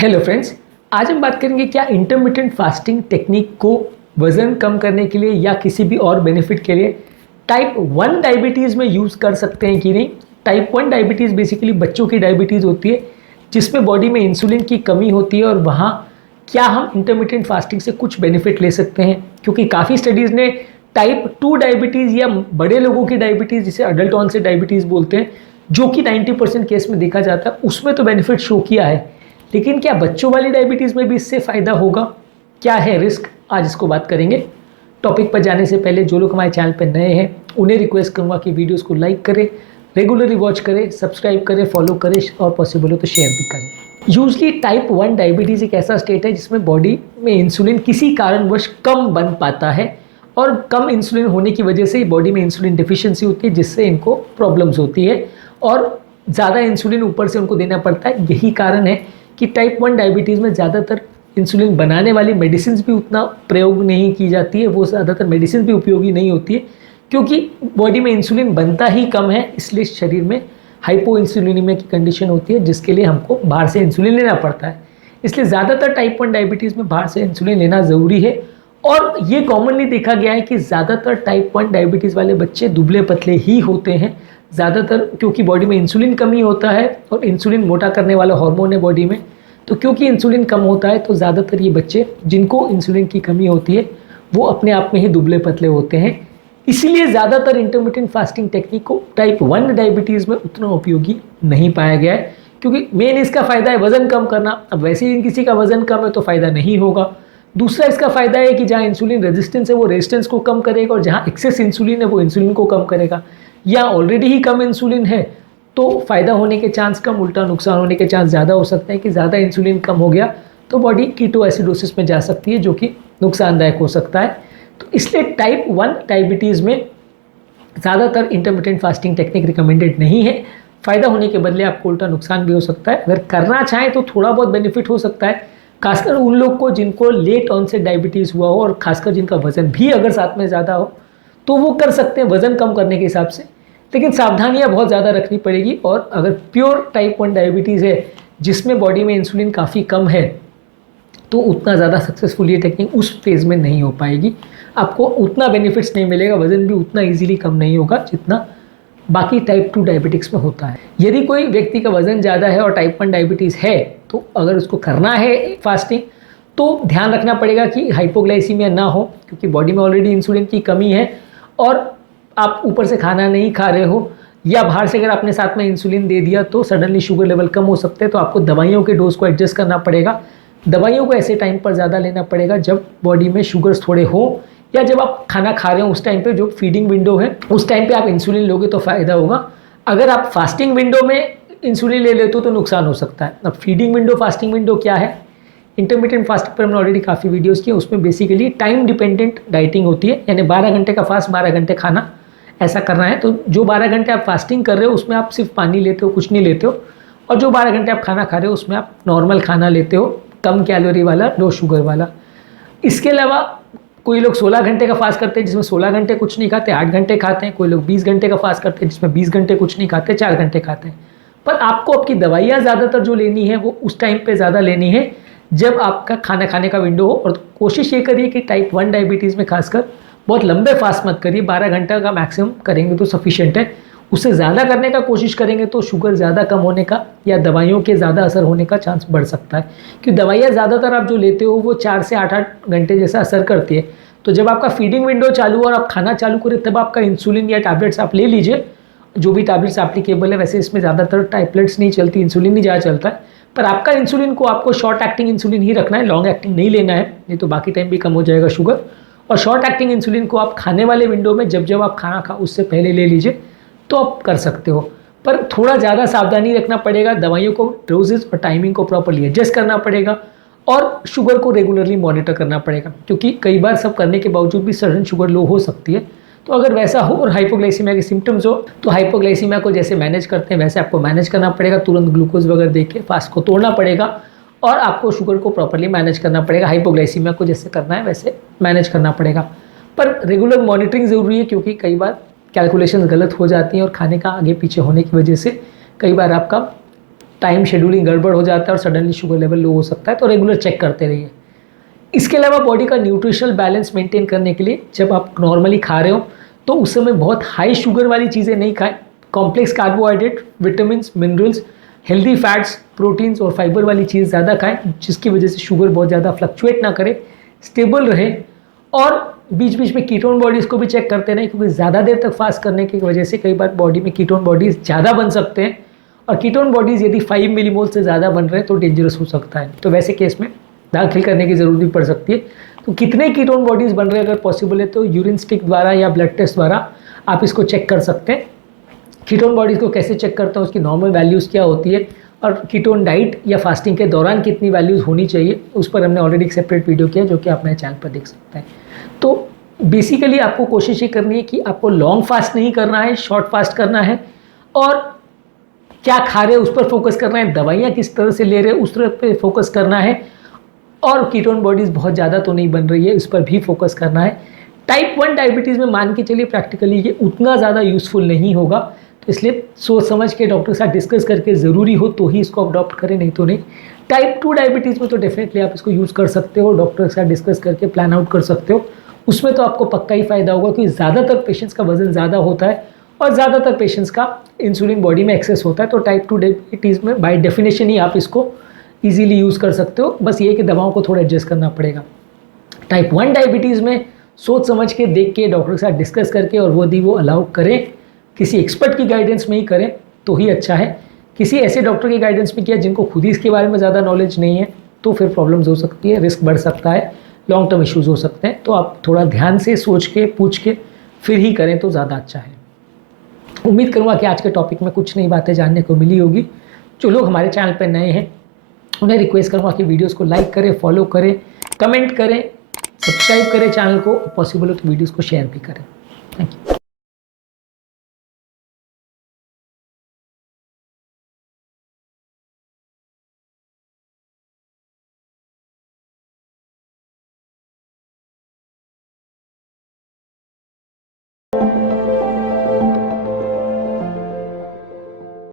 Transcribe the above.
Hello friends, आज हम बात करेंगे क्या इंटरमिटेंट फास्टिंग टेक्निक को वज़न कम करने के लिए या किसी भी और बेनिफिट के लिए टाइप 1 डायबिटीज़ में यूज़ कर सकते हैं कि नहीं। टाइप 1 डायबिटीज़ बेसिकली बच्चों की डायबिटीज़ होती है जिसमें बॉडी में इंसुलिन की कमी होती है और वहाँ क्या हम इंटरमिटेंट फास्टिंग से कुछ बेनिफिट ले सकते हैं, क्योंकि काफ़ी स्टडीज़ ने टाइप 2 डायबिटीज़ या बड़े लोगों की डायबिटीज़ जिसे अडल्ट ऑनसेट डायबिटीज़ बोलते हैं, जो कि 90% केस में देखा जाता है, उसमें तो बेनिफिट शो किया है। लेकिन क्या बच्चों वाली डायबिटीज़ में भी इससे फ़ायदा होगा, क्या है रिस्क, आज इसको बात करेंगे। टॉपिक पर जाने से पहले जो लोग हमारे चैनल पर नए हैं उन्हें रिक्वेस्ट करूँगा कि वीडियोस को लाइक करें, रेगुलरली वॉच करें, सब्सक्राइब करें, फॉलो करें और पॉसिबल हो तो शेयर भी करें। यूजली टाइप 1 डायबिटीज़ एक ऐसा स्टेट है जिसमें बॉडी में इंसुलिन किसी कारणवश कम बन पाता है और कम इंसुलिन होने की वजह से बॉडी में इंसुलिन डिफिशिएंसी होती है जिससे इनको प्रॉब्लम्स होती है और ज़्यादा इंसुलिन ऊपर से उनको देना पड़ता है। यही कारण है कि टाइप 1 डायबिटीज़ में ज़्यादातर इंसुलिन बनाने वाली मेडिसिन भी उतना प्रयोग नहीं की जाती है, वो ज़्यादातर मेडिसिन भी उपयोगी नहीं होती है क्योंकि बॉडी में इंसुलिन बनता ही कम है, इसलिए शरीर में हाइपो इंसुलिनीमिया की कंडीशन होती है जिसके लिए हमको बाहर से इंसुलिन लेना पड़ता है। इसलिए ज़्यादातर टाइप 1 डायबिटीज़ में बाहर से इंसुलिन लेना ज़रूरी है और ये कॉमनली देखा गया है कि ज़्यादातर टाइप 1 डायबिटीज़ वाले बच्चे दुबले पतले ही होते हैं, ज़्यादातर क्योंकि बॉडी में इंसुलिन कमी होता है और इंसुलिन मोटा करने वाला हार्मोन है बॉडी में। तो क्योंकि इंसुलिन कम होता है तो ज़्यादातर ये बच्चे जिनको इंसुलिन की कमी होती है वो अपने आप में ही दुबले पतले होते हैं। इसीलिए ज़्यादातर इंटरमिटेंट फास्टिंग टेक्निक को टाइप 1 डायबिटीज़ में उतना उपयोगी नहीं पाया गया है क्योंकि मेन इसका फ़ायदा है वज़न कम करना। अब वैसे ही किसी का वज़न कम है तो फ़ायदा नहीं होगा। दूसरा इसका फ़ायदा है कि जहाँ इंसुलिन रेजिस्टेंस है वो रेजिस्टेंस को कम करेगा और जहाँ एक्सेस इंसुलिन है वो इंसुलिन को कम करेगा। या ऑलरेडी ही कम इंसुलिन है तो फ़ायदा होने के चांस कम, उल्टा नुकसान होने के चांस ज़्यादा हो सकते हैं कि ज़्यादा इंसुलिन कम हो गया तो बॉडी कीटो एसिडोसिस में जा सकती है जो कि नुकसानदायक हो सकता है। तो इसलिए टाइप 1 डायबिटीज़ में ज़्यादातर इंटरमिटेंट फास्टिंग टेक्निक रिकमेंडेड नहीं है। फ़ायदा होने के बदले आपको उल्टा नुकसान भी हो सकता है। अगर करना चाहें तो थोड़ा बहुत बेनिफिट हो सकता है, खासकर उन लोग को जिनको लेट ऑनसेट डायबिटीज़ हुआ हो और खासकर जिनका वज़न भी अगर साथ में ज़्यादा हो तो वो कर सकते हैं वज़न कम करने के हिसाब से। लेकिन सावधानियाँ बहुत ज़्यादा रखनी पड़ेगी और अगर प्योर टाइप 1 डायबिटीज़ है जिसमें बॉडी में इंसुलिन काफ़ी कम है तो उतना ज़्यादा सक्सेसफुल ये टेक्निक उस फेज़ में नहीं हो पाएगी, आपको उतना बेनिफिट्स नहीं मिलेगा, वज़न भी उतना ईजिली कम नहीं होगा जितना बाकी टाइप 2 डायबिटिक्स में होता है। यदि कोई व्यक्ति का वज़न ज़्यादा है और टाइप 1 डायबिटीज़ है तो अगर उसको करना है फास्टिंग तो ध्यान रखना पड़ेगा कि हाइपोग्लाइसीमिया ना हो क्योंकि बॉडी में ऑलरेडी इंसुलिन की कमी है और आप ऊपर से खाना नहीं खा रहे हो या बाहर से अगर आपने साथ में इंसुलिन दे दिया तो सडनली शुगर लेवल कम हो सकते हैं, तो आपको दवाइयों के डोज को एडजस्ट करना पड़ेगा। दवाइयों को ऐसे टाइम पर ज़्यादा लेना पड़ेगा जब बॉडी में शुगर्स थोड़े हो या जब आप खाना खा रहे हो उस टाइम पे, जो फीडिंग विंडो है उस टाइम पे आप इंसुलिन लोगे तो फ़ायदा होगा। अगर आप फास्टिंग विंडो में इंसुलिन ले लेते हो तो नुकसान हो सकता है। अब फीडिंग विंडो फास्टिंग विंडो क्या है, इंटरमिटेंट फास्टिंग पर हमने ऑलरेडी काफ़ी वीडियोज़ किए, उसमें बेसिकली टाइम डिपेंडेंट डाइटिंग होती है, यानी 12 घंटे का फास्ट 12 घंटे खाना ऐसा करना है। तो जो 12 घंटे आप फास्टिंग कर रहे हो उसमें आप सिर्फ पानी लेते हो, कुछ नहीं लेते हो, और जो 12 घंटे आप खाना खा रहे हो उसमें आप नॉर्मल खाना लेते हो, कम कैलोरी वाला, लो शुगर वाला। इसके अलावा कोई लोग 16 घंटे का फास्ट करते हैं जिसमें 16 घंटे कुछ नहीं खाते, 8 घंटे खाते हैं। कोई लोग 20 घंटे का फास्ट करते हैं जिसमें 20 घंटे कुछ नहीं खाते, 4 घंटे खाते हैं। पर आपको आपकी दवाइयाँ ज़्यादातर जो लेनी है वो उस टाइम पे ज़्यादा लेनी है जब आपका खाना खाने का विंडो हो। और कोशिश ये करिए कि टाइप 1 डायबिटीज़ में खासकर बहुत लंबे फास्ट मत करिए, 12 घंटे का मैक्सिमम करेंगे तो सफिशिएंट है। उससे ज़्यादा करने का कोशिश करेंगे तो शुगर ज़्यादा कम होने का या दवाइयों के ज़्यादा असर होने का चांस बढ़ सकता है, क्योंकि दवाइयाँ ज़्यादातर आप जो लेते हो वो 4 से 8 घंटे जैसा असर करती है। तो जब आपका फीडिंग विंडो चालू और आप खाना चालू करें तब आपका इंसुलिन या टैबलेट्स आप ले लीजिए, जो भी टैबलेट्स एप्लीकेबल है। वैसे इसमें ज़्यादातर टैबलेट्स नहीं चलती, इंसुलिन ही ज़्यादा चलता है, पर आपका इंसुलिन को आपको शॉर्ट एक्टिंग इंसुलिन ही रखना है, लॉन्ग एक्टिंग नहीं लेना है, नहीं तो बाकी टाइम भी कम हो जाएगा शुगर। और शॉर्ट एक्टिंग इंसुलिन को आप खाने वाले विंडो में जब जब आप खाना खा उससे पहले ले लीजिए तो आप कर सकते हो। पर थोड़ा ज़्यादा सावधानी रखना पड़ेगा, दवाइयों को डोजेज और टाइमिंग को प्रॉपर्ली एडजस्ट करना पड़ेगा और शुगर को रेगुलरली मॉनिटर करना पड़ेगा, क्योंकि कई बार सब करने के बावजूद भी सडन शुगर लो हो सकती है। तो अगर वैसा हो और हाइपोग्लाइसीमिया के सिम्टम्स हो तो हाइपोग्लाइसीमिया को जैसे मैनेज करते हैं वैसे आपको मैनेज करना पड़ेगा, तुरंत ग्लूकोज वगैरह दे के फास्ट को तोड़ना पड़ेगा और आपको शुगर को प्रॉपर्ली मैनेज करना पड़ेगा। हाइपोग्लाइसीमिया को जैसे करना है वैसे मैनेज करना पड़ेगा, पर रेगुलर मॉनिटरिंग ज़रूरी है क्योंकि कई बार कैलकुलेशंस गलत हो जाती हैं और खाने का आगे पीछे होने की वजह से कई बार आपका टाइम शेड्यूलिंग गड़बड़ हो जाता है और सडनली शुगर लेवल लो हो सकता है, तो रेगुलर चेक करते रहिए। इसके अलावा बॉडी का न्यूट्रिशनल बैलेंस मेंटेन करने के लिए जब आप नॉर्मली खा रहे हो तो उस समय बहुत हाई शुगर वाली चीज़ें नहीं खाएं। Complex carbohydrate, vitamin, minerals, healthy fats, proteins और फाइबर वाली चीज़ ज़्यादा खाएं, जिसकी वजह से शुगर बहुत ज़्यादा फ्लक्चुएट ना करे, स्टेबल रहे। और बीच बीच में कीटोन बॉडीज़ को भी चेक करते रहें, क्योंकि ज़्यादा देर तक फास्ट करने की वजह से कई बार बॉडी में कीटोन बॉडीज़ ज़्यादा बन सकते हैं, और कीटोन बॉडीज़ यदि 5 मिलीमोल से ज़्यादा बन रहे हैं तो डेंजरस हो सकता है, तो वैसे केस में दाखिल करने की ज़रूरत भी पड़ सकती है। तो कितने कीटोन बॉडीज़ बन रहे हैं, अगर पॉसिबल है तो यूरिन स्टिक द्वारा या ब्लड टेस्ट द्वारा आप इसको चेक कर सकते हैं। कीटोन बॉडीज़ को कैसे चेक करते हैं, उसकी नॉर्मल वैल्यूज़ क्या होती है, और कीटोन डाइट या फास्टिंग के दौरान कितनी वैल्यूज़ होनी चाहिए, उस पर हमने ऑलरेडी एक सेपरेट वीडियो किया जो कि आप मेरे चैनल पर देख सकते हैं। तो बेसिकली आपको कोशिश ये करनी है कि आपको लॉन्ग फास्ट नहीं करना है, शॉर्ट फास्ट करना है, और क्या खा रहे हैं उस पर फोकस करना है, दवाइयाँ किस तरह से ले रहे हैं उस तरह पे फोकस करना है, और कीटोन बॉडीज़ बहुत ज़्यादा तो नहीं बन रही है इस पर भी फोकस करना है। टाइप 1 डायबिटीज़ में मान के चलिए प्रैक्टिकली ये उतना ज़्यादा यूज़फुल नहीं होगा, तो इसलिए सोच समझ के डॉक्टर के साथ डिस्कस करके ज़रूरी हो तो ही इसको अडॉप्ट करें, नहीं तो नहीं। टाइप 2 डायबिटीज़ में तो डेफिनेटली आप इसको यूज़ कर सकते हो, डॉक्टर के साथ डिस्कस करके प्लान आउट कर सकते हो, उसमें तो आपको पक्का ही फ़ायदा होगा, क्योंकि ज़्यादातर पेशेंट्स का वज़न ज़्यादा होता है और ज़्यादातर पेशेंट्स का इंसुलिन बॉडी में एक्सेस होता है, तो टाइप 2 डायबिटीज़ में बाय डेफिनेशन ही आप इसको ईजिली यूज़ कर सकते हो, बस ये कि दवाओं को थोड़ा एडजस्ट करना पड़ेगा। टाइप 1 डायबिटीज़ में सोच समझ के, देख के, डॉक्टर के साथ डिस्कस करके, और वो अलाउ करें, किसी एक्सपर्ट की गाइडेंस में ही करें तो ही अच्छा है। किसी ऐसे डॉक्टर की गाइडेंस में किया जिनको खुद ही इसके बारे में ज़्यादा नॉलेज नहीं है, तो फिर प्रॉब्लम्स हो सकती है, रिस्क बढ़ सकता है, लॉन्ग टर्म इश्यूज़ हो सकते हैं, तो आप थोड़ा ध्यान से सोच के पूछ के फिर ही करें तो ज़्यादा अच्छा है। उम्मीद करूँगा कि आज के टॉपिक में कुछ नई बातें जानने को मिली होगी। जो लोग हमारे चैनल पर नए हैं उन्हें रिक्वेस्ट करूँगा कि वीडियोस को लाइक करें, फॉलो करें, कमेंट करें, सब्सक्राइब करें चैनल को, पॉसिबल हो तो वीडियोस को शेयर भी करें। Thank you.